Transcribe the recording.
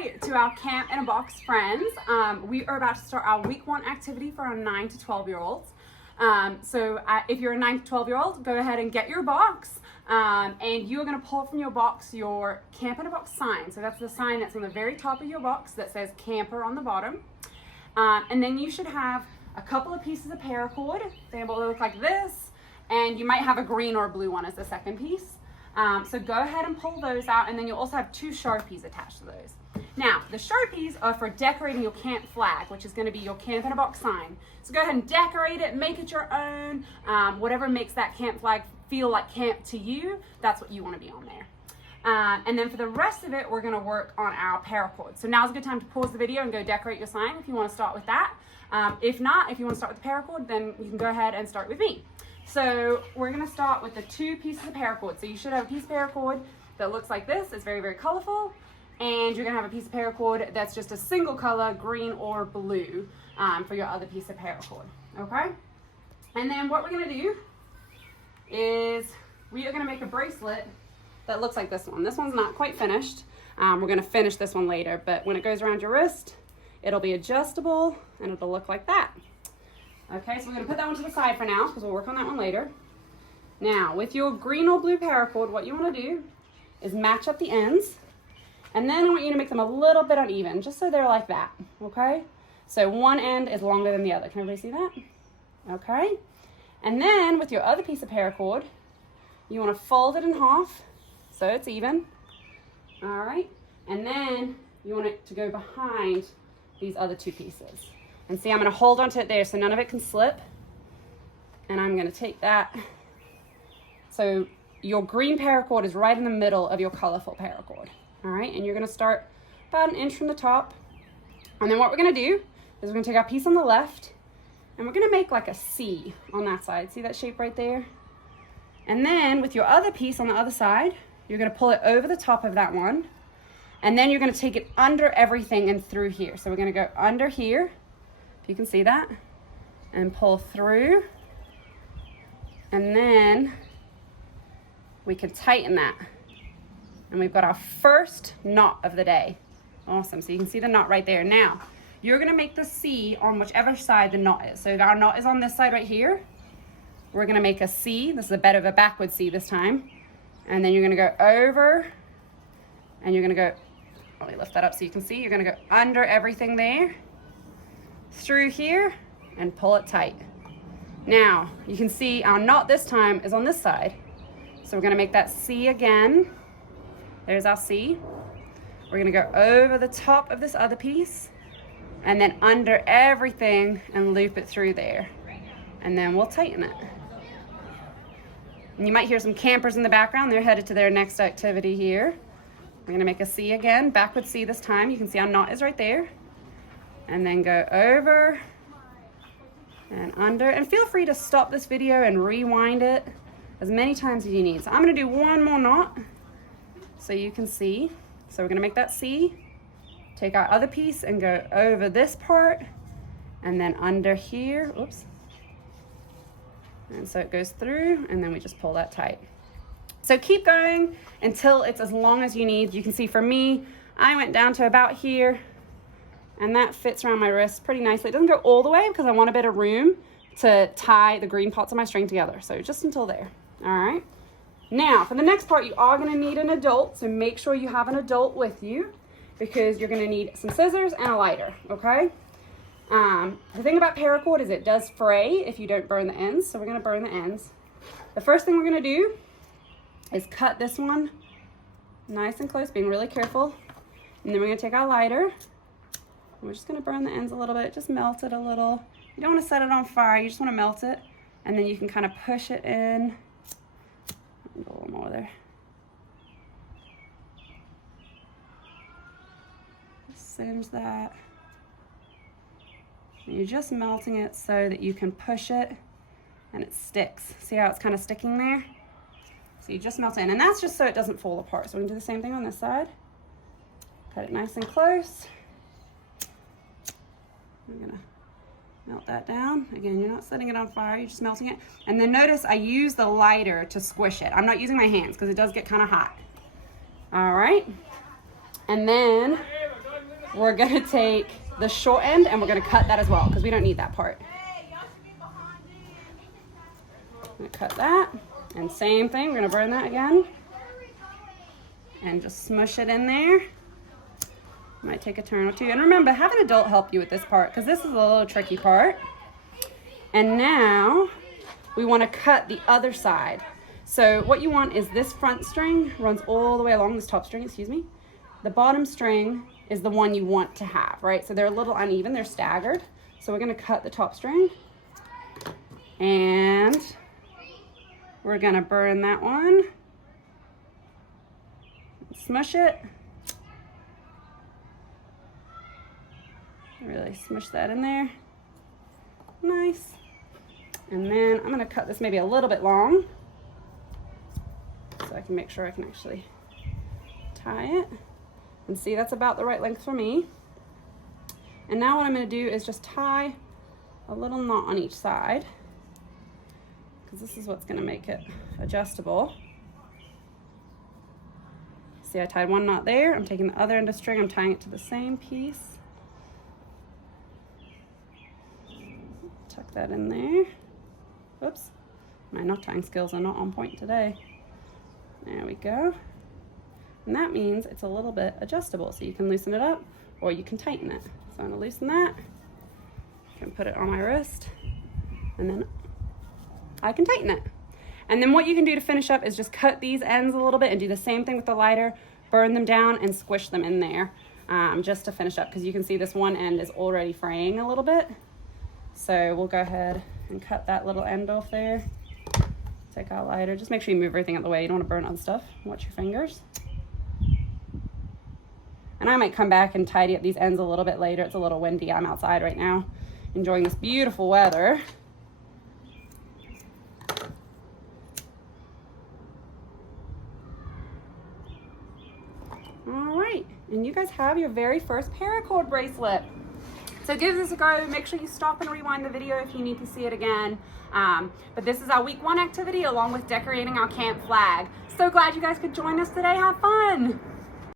Hi to our Camp in a Box friends. We are about to start our week 1 activity for our 9 to 12 year olds. If you're a 9 to 12 year old, go ahead and get your box, and you're going to pull from your box your Camp in a Box sign. So that's the sign that's on the very top of your box that says camper on the bottom. And then you should have a couple of pieces of paracord. They will look like this, and you might have a green or a blue one as the second piece. So go ahead and pull those out, and then you'll also have 2 Sharpies attached to those. Now, the Sharpies are for decorating your camp flag, which is going to be your Camp in a Box sign. So go ahead and decorate it, make it your own, whatever makes that camp flag feel like camp to you, that's what you want to be on there. And then for the rest of it, we're going to work on our paracord. So now's a good time to pause the video and go decorate your sign if you want to start with that. If not, if you want to start with the paracord, then you can go ahead and start with me. So we're going to start with the 2 pieces of paracord. So you should have a piece of paracord that looks like this. It's very, very colorful. And you're going to have a piece of paracord that's just a single color, green or blue, for your other piece of paracord. Okay? And then what we're going to do is we are going to make a bracelet that looks like this one. This one's not quite finished. We're going to finish this one later. But when it goes around your wrist, it'll be adjustable and it'll look like that. Okay, so we're going to put that one to the side for now because we'll work on that one later. Now, with your green or blue paracord, what you want to do is match up the ends. And then I want you to make them a little bit uneven, just so they're like that, okay? So one end is longer than the other. Can everybody see that? Okay. And then with your other piece of paracord, you want to fold it in half so it's even. All right. And then you want it to go behind these other 2 pieces. And see, I'm going to hold onto it there so none of it can slip. And I'm going to take that. So your green paracord is right in the middle of your colorful paracord. All right, and you're going to start about 1 inch from the top. And then what we're going to do is we're going to take our piece on the left, and we're going to make like a C on that side. See that shape right there? And then with your other piece on the other side, you're going to pull it over the top of that one. And then you're going to take it under everything and through here. So we're going to go under here. You can see that, and pull through, and then we can tighten that, and we've got our first knot of the day. Awesome. So you can see the knot right there. Now you're going to make the C on whichever side the knot is. So our knot is on this side right here. We're going to make a C. This is a bit of a backward C this time, and then you're going to go over, and you're going to go, let me lift that up so you can see. You're going to go under everything there, through here, and pull it tight. Now you can see our knot this time is on this side, so we're going to make that C again. There's our C. We're going to go over the top of this other piece and then under everything and loop it through there, and then we'll tighten it. And you might hear some campers in the background. They're headed to their next activity here. We're going to make a C again, backward C this time. You can see our knot is right there. And then go over and under, and feel free to stop this video and rewind it as many times as you need. So I'm going to do one more knot so you can see. So we're going to make that C, take our other piece and go over this part, and then under here, oops. And so it goes through, and then we just pull that tight. So keep going until it's as long as you need. You can see for me, I went down to about here, and that fits around my wrist pretty nicely. It doesn't go all the way because I want a bit of room to tie the green parts of my string together. So just until there. All right. Now for the next part, you are going to need an adult. So make sure you have an adult with you because you're going to need some scissors and a lighter. Okay. The thing about paracord is it does fray if you don't burn the ends. So we're going to burn the ends. The first thing we're going to do is cut this one nice and close, being really careful. And then we're going to take our lighter. We're just going to burn the ends a little bit, just melt it a little. You don't want to set it on fire, you just want to melt it. And then you can kind of push it in. A little more there. Singe that. And you're just melting it so that you can push it and it sticks. See how it's kind of sticking there? So you just melt it in. And that's just so it doesn't fall apart. So we're going to do the same thing on this side. Cut it nice and close. I'm gonna melt that down. Again, you're not setting it on fire, you're just melting it. And then notice I use the lighter to squish it. I'm not using my hands because it does get kind of hot. All right. And then we're gonna take the short end and we're gonna cut that as well because we don't need that part. I'm gonna cut that, and same thing, we're gonna burn that again. And just smush it in there. Might take a turn or two. And remember, have an adult help you with this part because this is a little tricky part. And now we want to cut the other side. So what you want is this front string runs all the way along, this top string, excuse me. The bottom string is the one you want to have, right? So they're a little uneven, they're staggered. So we're going to cut the top string. And we're going to burn that one. Smush it. Really smush that in there. Nice. And then I'm going to cut this maybe a little bit long so I can make sure I can actually tie it. And see, that's about the right length for me. And now what I'm going to do is just tie a little knot on each side because this is what's going to make it adjustable. See, I tied one knot there. I'm taking the other end of string. I'm tying it to the same piece. Tuck that in there. Whoops. My knot tying skills are not on point today. There we go. And that means it's a little bit adjustable. So you can loosen it up or you can tighten it. So I'm going to loosen that. I can put it on my wrist. And then I can tighten it. And then what you can do to finish up is just cut these ends a little bit and do the same thing with the lighter, burn them down and squish them in there just to finish up because you can see this one end is already fraying a little bit. So we'll go ahead and cut that little end off there. Take our lighter, just make sure you move everything out of the way. You don't want to burn other stuff. Watch your fingers. And I might come back and tidy up these ends a little bit later. It's a little windy. I'm outside right now enjoying this beautiful weather. All right, and you guys have your very first paracord bracelet. So give this a go. Make sure you stop and rewind the video if you need to see it again. But this is our week 1 activity along with decorating our camp flag. So glad you guys could join us today. Have fun.